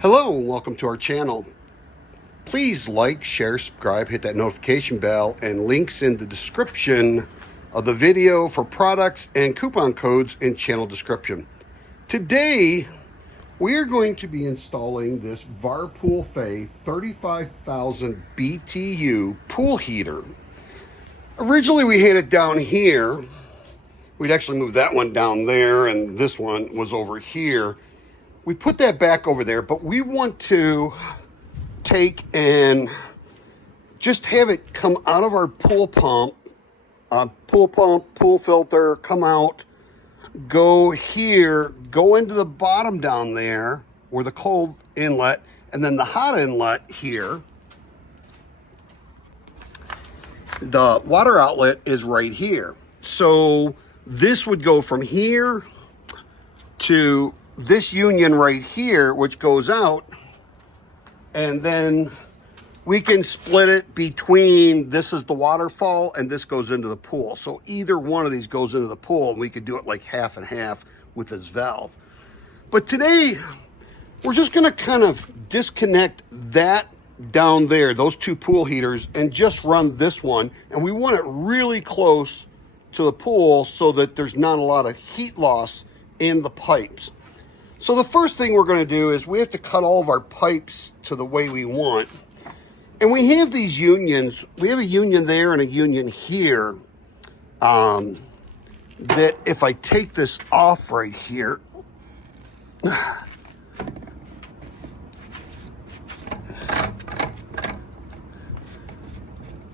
Hello and welcome to our channel. Please like, share, subscribe, hit that notification bell, and links in the description of the video for products and coupon codes in channel description. Today, we are going to be installing this Varpool Fay 35,000 BTU pool heater. Originally, we had it down here. We'd actually moved that one down there, and this one was over here. We put that back over there, but we want to take and just have it come out of our pool pump, pool filter, come out, go here, go into the bottom down there where the cold inlet, and then the hot inlet here. The water outlet is right here. So this would go from here to this union right here, which goes out, and then we can split it between, this is the waterfall and this goes into the pool. So either one of these goes into the pool, and we could do it like half and half with this valve. But today, we're just gonna kind of disconnect that down there, those two pool heaters, and just run this one. And we want it really close to the pool so that there's not a lot of heat loss in the pipes. So the first thing we're going to do is we have to cut all of our pipes to the way we want. And we have these unions. We have a union there and a union here. That if I take this off right here,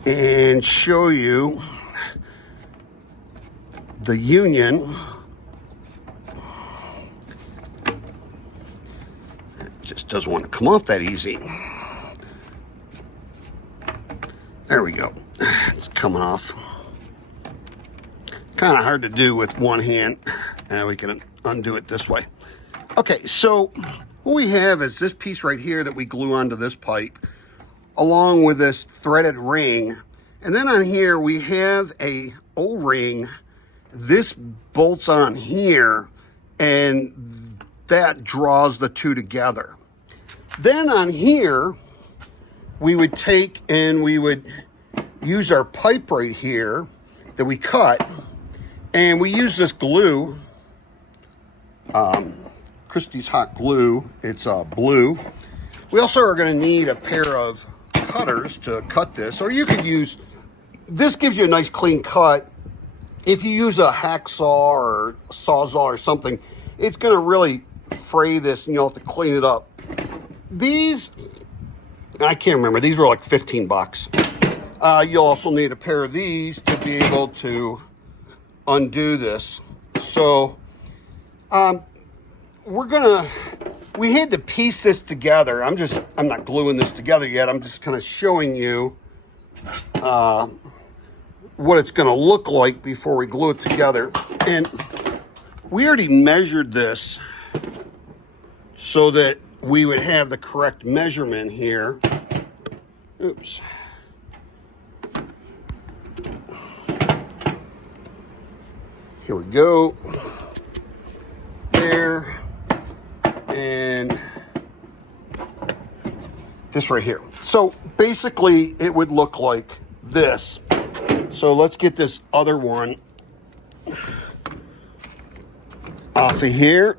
and show you the union, just doesn't want to come off that easy. There we go. It's coming off. Kind of hard to do with one hand. And we can undo it this way. Okay, so what we have is this piece right here that we glue onto this pipe, along with this threaded ring. And then on here we have a O-ring. This bolts on here, and that draws the two together. Then on here, we would take and we would use our pipe right here that we cut, and we use this glue, Christie's hot glue. It's blue. We also are going to need a pair of cutters to cut this, or you could use, this gives you a nice clean cut. If you use a hacksaw or a sawzall or something, it's going to really fray this, and you'll have to clean it up. These, I can't remember, these were like 15 bucks. You'll also need a pair of these to be able to undo this. So we had to piece this together. I'm not gluing this together yet. I'm just kind of showing you what it's going to look like before we glue it together. And we already measured this so that we would have the correct measurement here. Oops. Here we go. There. And this right here. So basically it would look like this. So let's get this other one off of here.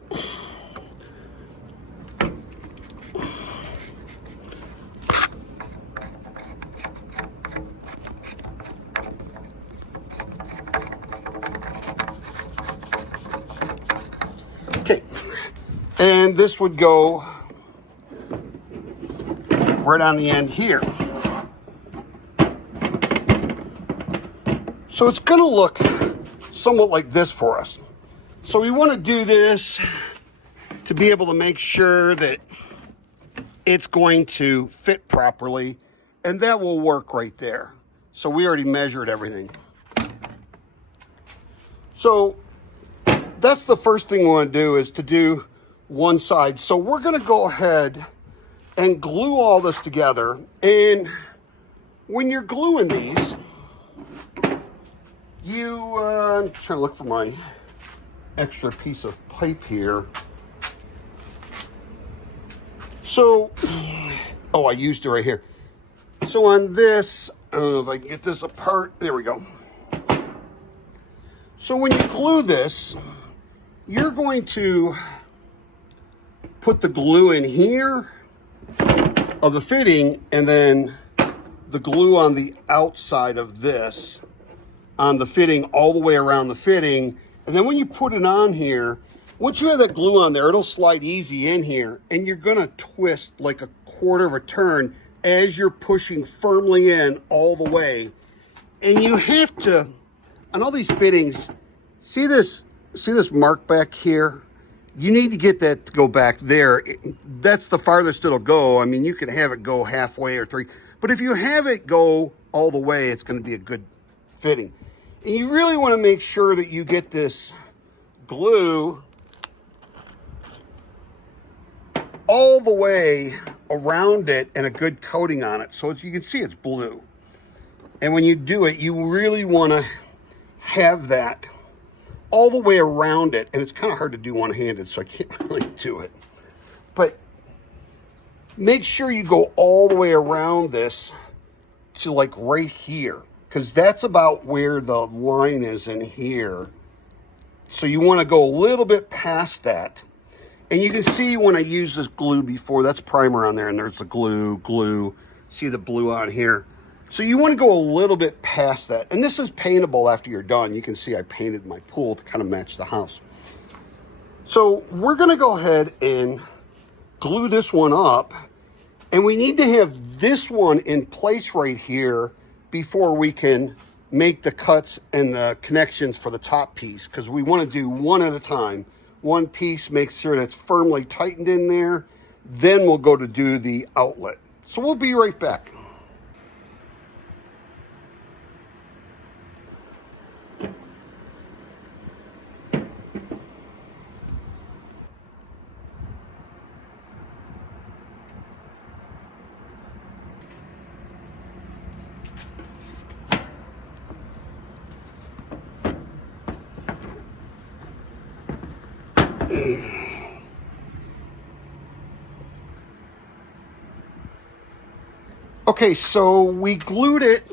Okay, and this would go right on the end here. So it's going to look somewhat like this for us. So we want to do this to be able to make sure that it's going to fit properly, and that will work right there. So we already measured everything. So that's the first thing we want to do, is to do one side. So we're going to go ahead and glue all this together. And when you're gluing these, I'm trying to look for my extra piece of pipe here. So, oh, I used it right here. So on this, I don't know if I can get this apart. There we go. So when you glue this, you're going to put the glue in here of the fitting, and then the glue on the outside of this on the fitting all the way around the fitting. And then when you put it on here, once you have that glue on there, it'll slide easy in here, and you're gonna twist like a quarter of a turn as you're pushing firmly in all the way. And you have to, on all these fittings, see this mark back here? You need to get that to go back there. That's the farthest it'll go. I mean, you can have it go halfway or three, but if you have it go all the way, it's gonna be a good fitting. And you really wanna make sure that you get this glue all the way around it and a good coating on it. So as you can see, it's blue. And when you do it, you really wanna have that all the way around it. And it's kind of hard to do one-handed, so I can't really do it. But make sure you go all the way around this to like right here, because that's about where the line is in here. So you want to go a little bit past that. And you can see when I use this glue before, that's primer on there, and there's the glue. See the blue on here? So you want to go a little bit past that. And this is paintable after you're done. You can see I painted my pool to kind of match the house. So we're going to go ahead and glue this one up. And we need to have this one in place right here before we can make the cuts and the connections for the top piece, because we want to do one at a time. One piece, make sure that's firmly tightened in there. Then we'll go to do the outlet. So we'll be right back. Okay, so we glued it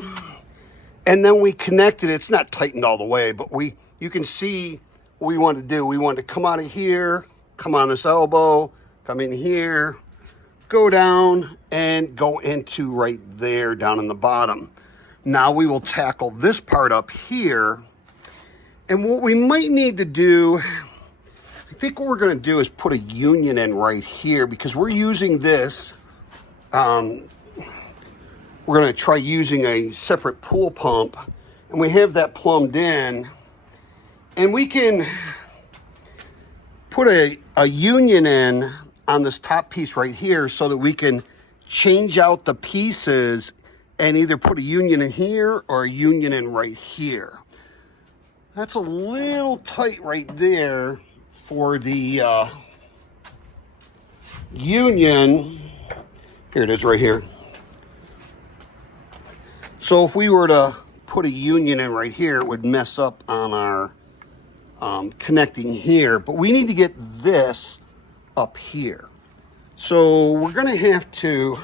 and then we connected it. It's not tightened all the way, but you can see what we wanted to do. We wanted to come out of here, come on this elbow, come in here, go down, and go into right there down in the bottom. Now we will tackle this part up here. And what we might need to do, I think what we're going to do is put a union in right here, because we're using this. We're going to try using a separate pool pump, and we have that plumbed in, and we can put a union in on this top piece right here so that we can change out the pieces and either put a union in here or a union in right here. That's a little tight right there for the union. Here it is right here. So if we were to put a union in right here, it would mess up on our connecting here. But we need to get this up here. So we're going to have to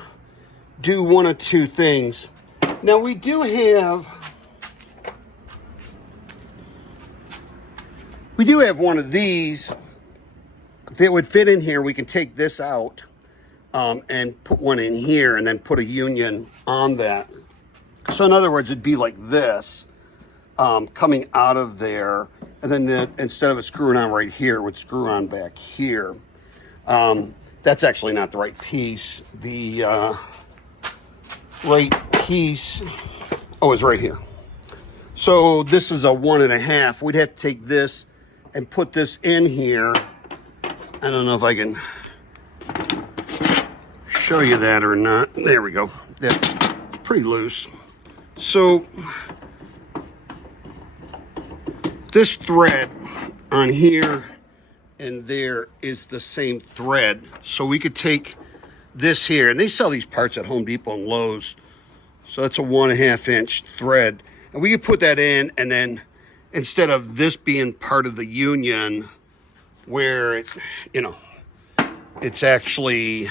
do one of two things. Now we do have one of these that would fit in here. We can take this out and put one in here and then put a union on that. So in other words, it'd be like this, coming out of there, and then instead of it screwing on right here, it would screw on back here. That's actually not the right piece. The right piece, oh, it's right here. So this is a 1.5. We'd have to take this and put this in here. I don't know if I can show you that or not. There we go. That's pretty loose. So this thread on here and there is the same thread. So we could take this here, and they sell these parts at Home Depot and Lowe's. So that's a 1.5 inch thread. And we could put that in, and then instead of this being part of the union where it, it's actually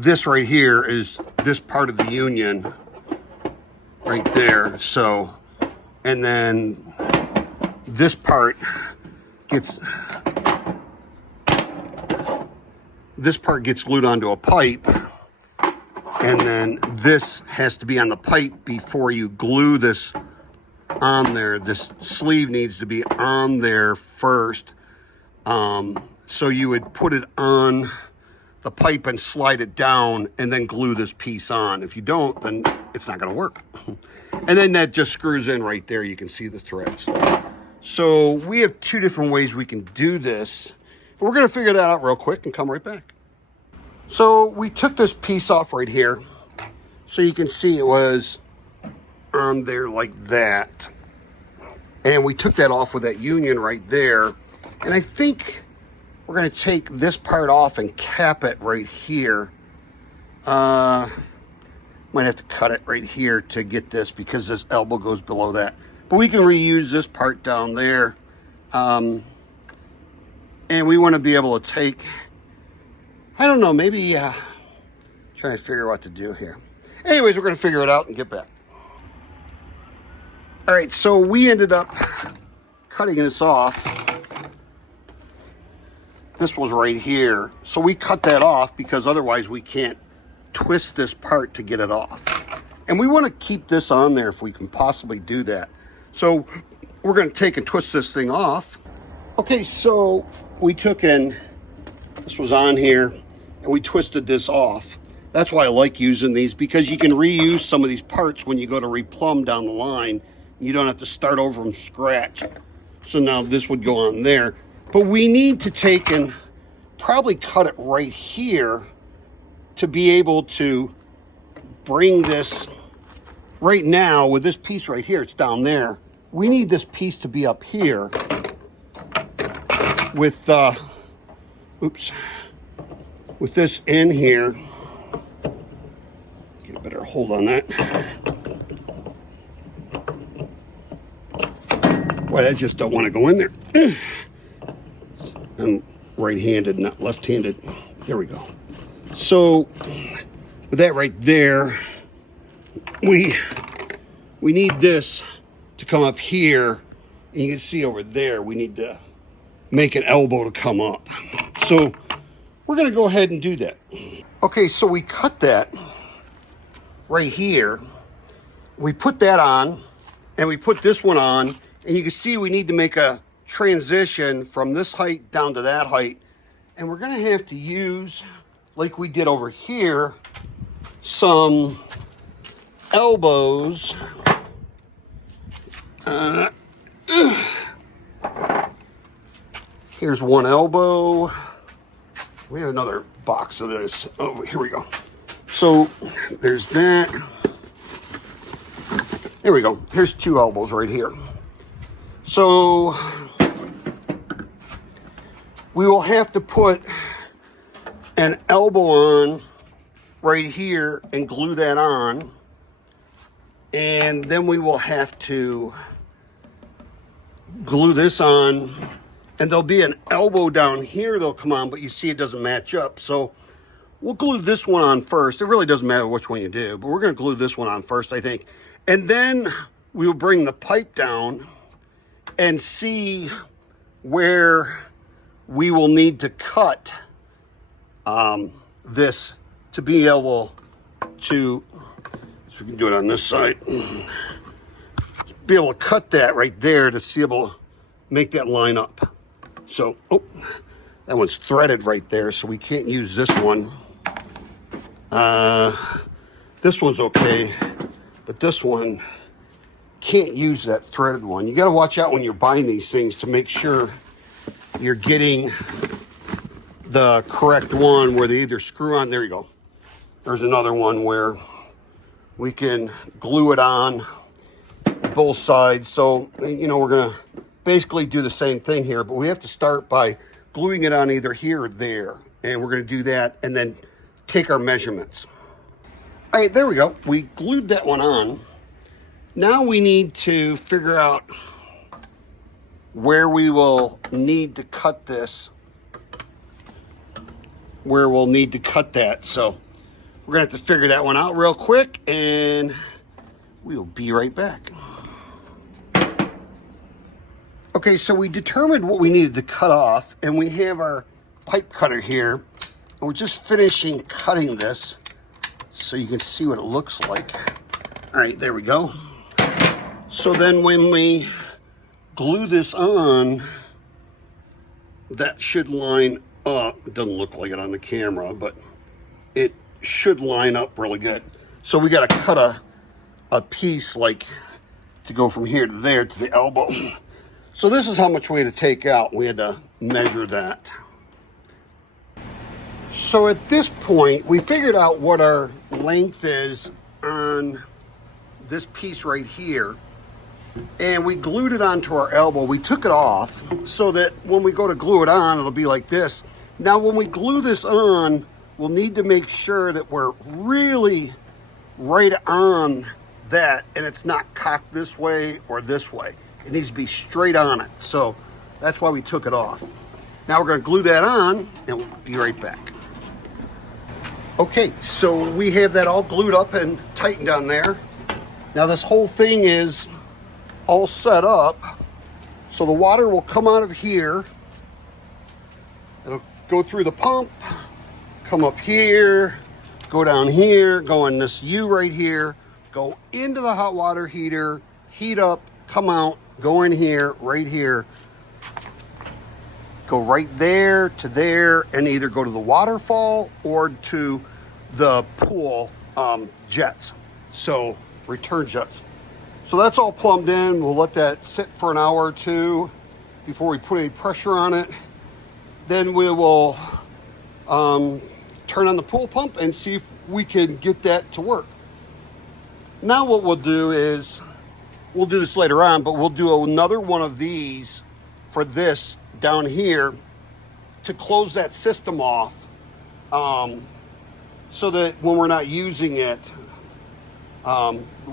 this right here is this part of the union right there. So, and then this part gets glued onto a pipe, and then this has to be on the pipe before you glue this on there. This sleeve needs to be on there first. So you would put it on the pipe and slide it down and then glue this piece on. If you don't, then it's not going to work. And then that just screws in right there. You can see the threads. So we have two different ways we can do this. We're going to figure that out real quick and come right back. So we took this piece off right here. So you can see it was on there like that. And we took that off with that union right there. And I think we're going to take this part off and cap it right here. Might have to cut it right here to get this because this elbow goes below that. But we can reuse this part down there. And we want to be able to take, I don't know, maybe trying to figure out what to do here. Anyways, we're going to figure it out and get back. All right, so we ended up cutting this off. This was right here. So we cut that off because otherwise we can't twist this part to get it off. And we want to keep this on there if we can possibly do that. So we're going to take and twist this thing off. Okay, so we took in, this was on here, and we twisted this off. That's why I like using these, because you can reuse some of these parts when you go to replumb down the line. You don't have to start over from scratch. So now this would go on there. But we need to take and probably cut it right here to be able to bring this. Right now, with this piece right here, it's down there. We need this piece to be up here with, with this in here. Get a better hold on that. Boy, I just don't want to go in there. I'm right-handed, not left-handed. There we go. So with that right there, we need this to come up here, and you can see over there we need to make an elbow to come up. So we're going to go ahead and do that. Okay, so we cut that right here. We put that on, and we put this one on, and you can see we need to make a transition from this height down to that height. And we're going to have to use, like we did over here, some elbows. Here's one elbow. We have another box of this. Oh, here we go. So there's that. There we go. Here's two elbows right here. So we will have to put an elbow on right here and glue that on. And then we will have to glue this on. And there'll be an elbow down here that'll come on, but you see it doesn't match up. So we'll glue this one on first. It really doesn't matter which one you do, but we're going to glue this one on first, I think. And then we will bring the pipe down and see where we will need to cut this to be able to, so we can do it on this side, be able to cut that right there to be able to make that line up. So, oh, that one's threaded right there, so we can't use this one. This one's okay, but this one, can't use that threaded one. You got to watch out when you're buying these things to make sure you're getting the correct one where they either screw on. There you go. There's another one where we can glue it on both sides. So, you know, we're going to basically do the same thing here, but we have to start by gluing it on either here or there. And we're going to do that and then take our measurements. All right, there we go. We glued that one on. Now we need to figure out where we will need to cut this, where we'll need to cut that. So We're gonna have to figure that one out real quick, and we'll be right back. Okay, so we determined what we needed to cut off, and we have our pipe cutter here. And we're just finishing cutting this so you can see what it looks like. All right, there we go. So then when we glue this on, that should line up. It doesn't look like it on the camera, but it should line up really good. So we got to cut a piece like to go from here to there to the elbow. So this is how much we had to take out. We had to measure that. So at this point, we figured out what our length is on this piece right here. And we glued it onto our elbow. We took it off so that when we go to glue it on, it'll be like this. Now, when we glue this on, we'll need to make sure that we're really right on that and it's not cocked this way or this way. It needs to be straight on it. So that's why we took it off. Now we're going to glue that on and we'll be right back. Okay, so we have that all glued up and tightened on there. Now this whole thing is all set up. So the water will come out of here. It'll go through the pump, come up here, go down here, go in this U right here, go into the hot water heater, heat up, come out, go in here, right here, go right there to there, and either go to the waterfall or to the pool jets. So return jets. So that's all plumbed in. We'll let that sit for an hour or two before we put any pressure on it. Then we will turn on the pool pump and see if we can get that to work. Now what we'll do is, we'll do this later on, but we'll do another one of these for this down here to close that system off so that when we're not using it,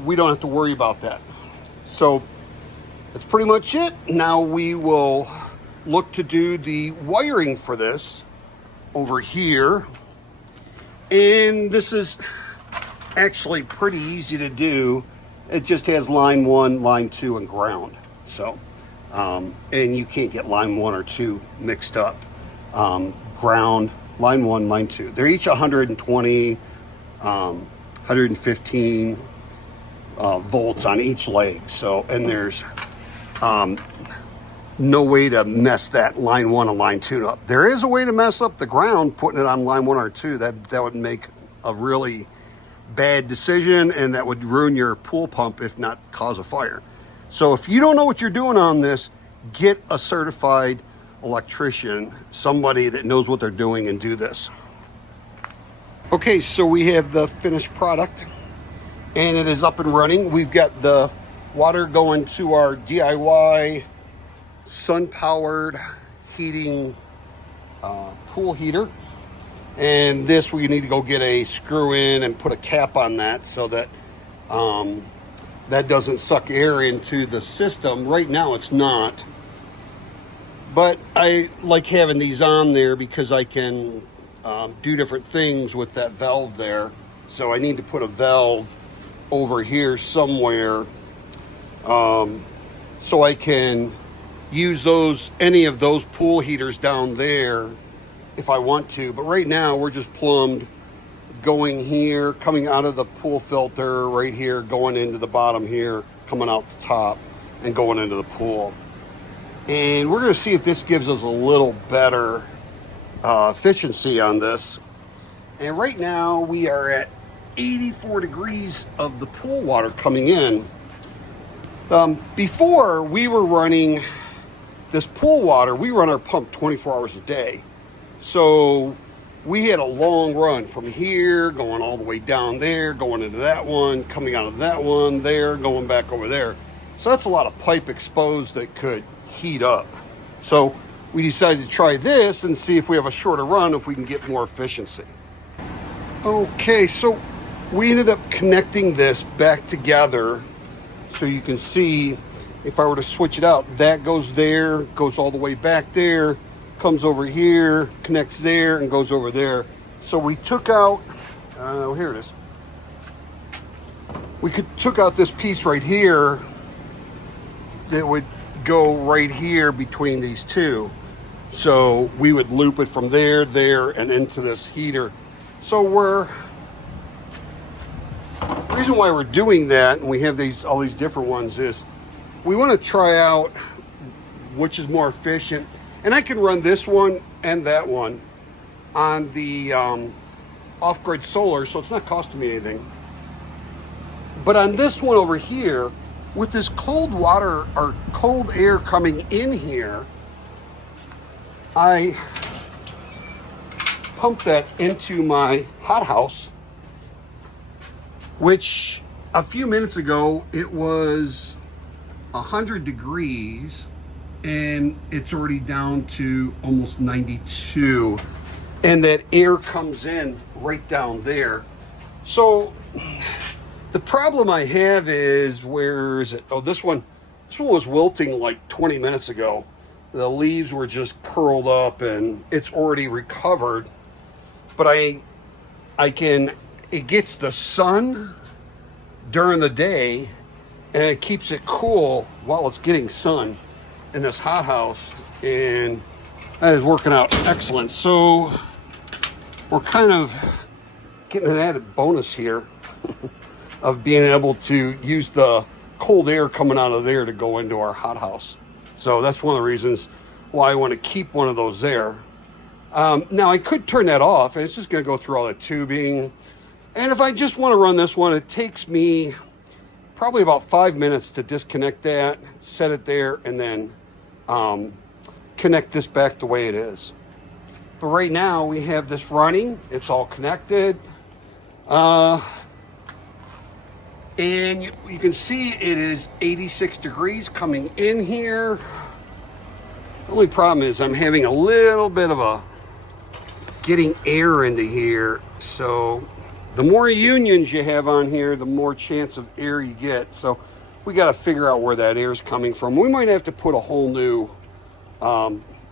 we don't have to worry about that. So that's pretty much it. Now we will look to do the wiring for this over here. And this is actually pretty easy to do. It just has line 1, line 2, and ground. So, and you can't get line 1 or 2 mixed up. Ground, line 1, line 2. They're each 120, 115 volts on each leg. So, and there's no way to mess that line 1 and line 2 up. There is a way to mess up the ground, putting it on line 1 or 2. That would make a really bad decision, and that would ruin your pool pump, if not cause a fire. So if you don't know what you're doing on this, get a certified electrician, somebody that knows what they're doing, and do this. Okay, so we have the finished product and it is up and running. We've got the water going to our DIY sun-powered heating pool heater. And this, we need to go get a screw in and put a cap on that so that that doesn't suck air into the system. Right now it's not. But I like having these on there because I can do different things with that valve there. So I need to put a valve over here somewhere so I can use any of those pool heaters down there if I want to. But right now we're just plumbed going here, coming out of the pool filter right here, going into the bottom here, coming out the top and going into the pool. And we're going to see if this gives us a little better efficiency on this. And right now we are at 84 degrees of the pool water coming in. Before we were running this pool water, we run our pump 24 hours a day. So we had a long run from here, going all the way down there, going into that one, coming out of that one, there, going back over there. So that's a lot of pipe exposed that could heat up. So we decided to try this and see if we have a shorter run, if we can get more efficiency. Okay, so we ended up connecting this back together so you can see if I were to switch it out, that goes there, goes all the way back there, comes over here, connects there, and goes over there. So we took out Here it is. We took out this piece right here that would go right here between these two. So we would loop it from there, and into this heater. So the reason why we're doing that, and we have all these different ones, is we want to try out which is more efficient. And I can run this one and that one on the off-grid solar, so it's not costing me anything. But on this one over here, with this cold water or cold air coming in here, I pump that into my hothouse, which a few minutes ago it was 100 degrees and it's already down to almost 92, and that air comes in right down there. So the problem I have is, where is it? Oh, this one was wilting like 20 minutes ago. The leaves were just curled up and it's already recovered. But it gets the sun during the day and it keeps it cool while it's getting sun in this hothouse, and that is working out excellent. So we're kind of getting an added bonus here of being able to use the cold air coming out of there to go into our hothouse. So that's one of the reasons why I want to keep one of those there. Now I could turn that off and it's just going to go through all the tubing. And if I just want to run this one, it takes me probably about 5 minutes to disconnect that, set it there, and then connect this back the way it is. But right now we have this running. It's all connected. And you can see it is 86 degrees coming in here. The only problem is I'm having a little bit of a getting air into here. So the more unions you have on here, the more chance of air you get. So we got to figure out where that air is coming from. We might have to put a whole new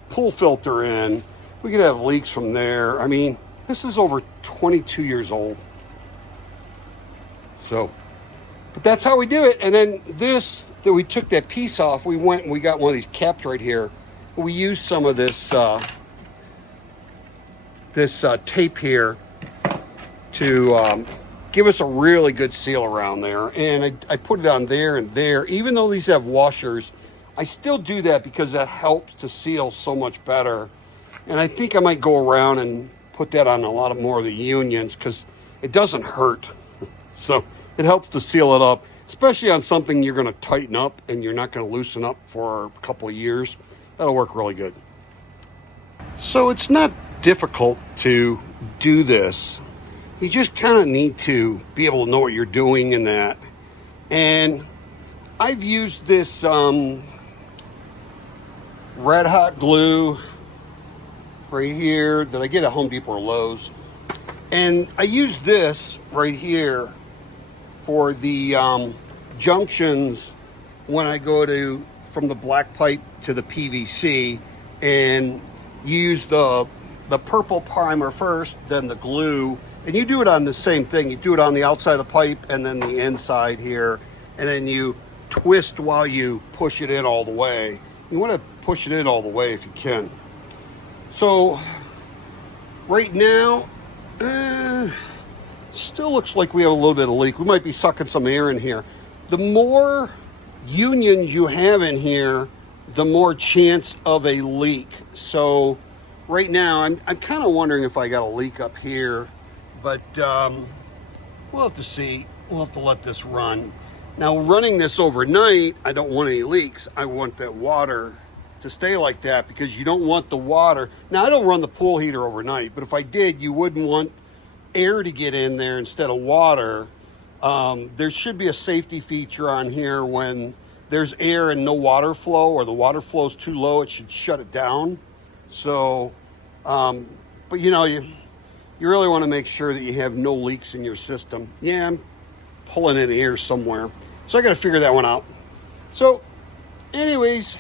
pool filter in. We could have leaks from there. I mean, this is over 22 years old. So, but that's how we do it. And then this, that we took that piece off, we went and we got one of these caps right here. We used some of this tape here to give us a really good seal around there. And I put it on there and there. Even though these have washers, I still do that because that helps to seal so much better. And I think I might go around and put that on a lot of more of the unions because it doesn't hurt. So it helps to seal it up, especially on something you're going to tighten up and you're not going to loosen up for a couple of years. That'll work really good. So it's not difficult to do this. You just kind of need to be able to know what you're doing in that. And I've used this red hot glue right here that I get at Home Depot or Lowe's. And I use this right here for the junctions when I go from the black pipe to the PVC, and use the purple primer first, then the glue, and you do it on the same thing. You do it on the outside of the pipe and then the inside here, and then you twist while you push it in all the way. You want to push it in all the way if you can. So right now, still looks like we have a little bit of leak. We might be sucking some air in here. The more unions you have in here, the more chance of a leak. So right now, I'm kind of wondering if I got a leak up here, but we'll have to see. We'll have to let this run. Now, running this overnight, I don't want any leaks. I want that water to stay like that because you don't want the water. Now, I don't run the pool heater overnight, but if I did, you wouldn't want air to get in there instead of water. There should be a safety feature on here when there's air and no water flow, or the water flow is too low, it should shut it down. So, but you know, you really want to make sure that you have no leaks in your system. Yeah, I'm pulling in air somewhere. So I got to figure that one out. So anyways,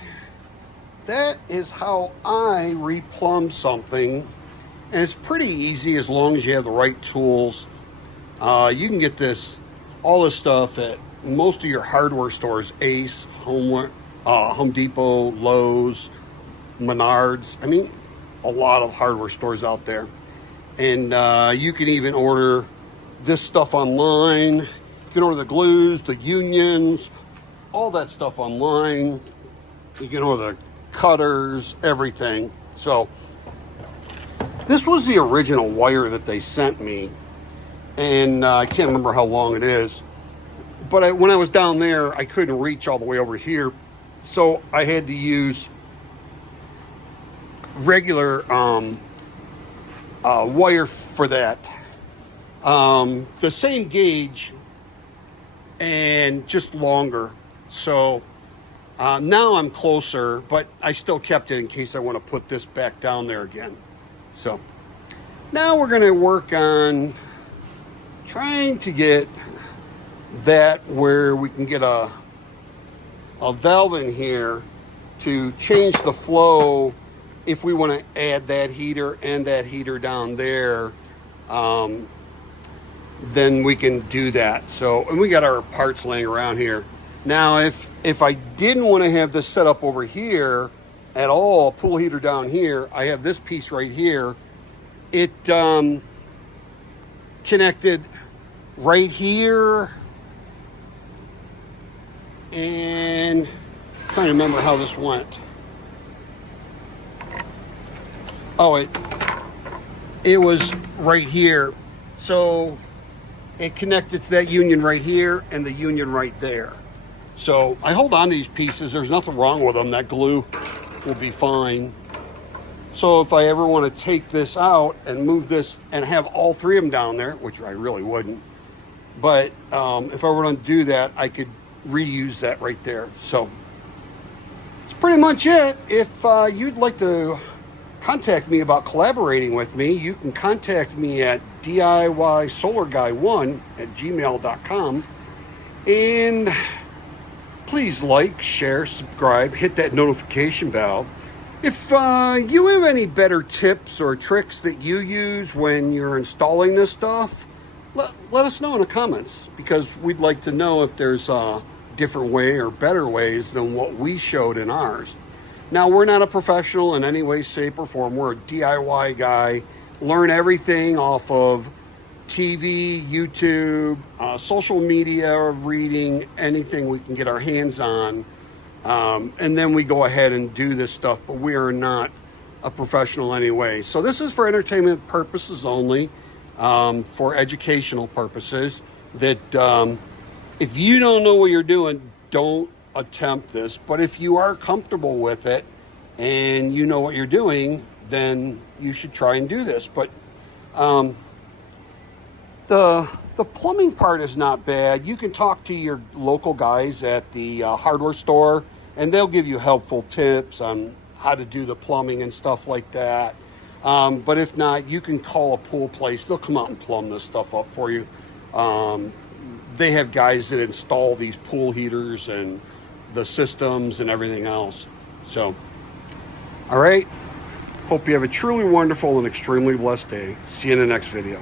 that is how I replumb something. And it's pretty easy as long as you have the right tools. You can get all this stuff at most of your hardware stores: Ace, Home Depot, Lowe's, Menards. I mean, a lot of hardware stores out there. And you can even order this stuff online. You can order the glues, the unions, all that stuff online. You can order the cutters, everything. So this was the original wire that they sent me. And I can't remember how long it is. But when I was down there, I couldn't reach all the way over here. So I had to use regular wire for that. The same gauge and just longer. So now I'm closer, but I still kept it in case I want to put this back down there again. So now we're going to work on trying to get that where we can get a valve in here to change the flow if we want to add that heater and that heater down there. Then we can do that. So, and we got our parts laying around here. Now, if I didn't want to have this set up over here at all, pool heater down here, I have this piece right here. It connected right here, and I'm trying to remember how this went. Oh, it was right here. So it connected to that union right here and the union right there. So I hold on to these pieces. There's nothing wrong with them. That glue will be fine. So if I ever want to take this out and move this and have all three of them down there, which I really wouldn't, but if I were to do that, I could reuse that right there. So that's pretty much it. If you'd like to contact me about collaborating with me, you can contact me at DIYSolarGuy1@gmail.com. And please like, share, subscribe, hit that notification bell. If you have any better tips or tricks that you use when you're installing this stuff, let us know in the comments, because we'd like to know if there's a different way or better ways than what we showed in ours. Now, we're not a professional in any way, shape, or form. We're a DIY guy. Learn everything off of TV, YouTube, social media, reading, anything we can get our hands on. And then we go ahead and do this stuff, but we are not a professional anyway. So this is for entertainment purposes only, for educational purposes, that if you don't know what you're doing, don't attempt this. But if you are comfortable with it and you know what you're doing, then you should try and do this. But the plumbing part is not bad. You can talk to your local guys at the hardware store, and they'll give you helpful tips on how to do the plumbing and stuff like that. But if not, you can call a pool place. They'll come out and plumb this stuff up for you. They have guys that install these pool heaters and the systems and everything else. So, all right. Hope you have a truly wonderful and extremely blessed day. See you in the next video.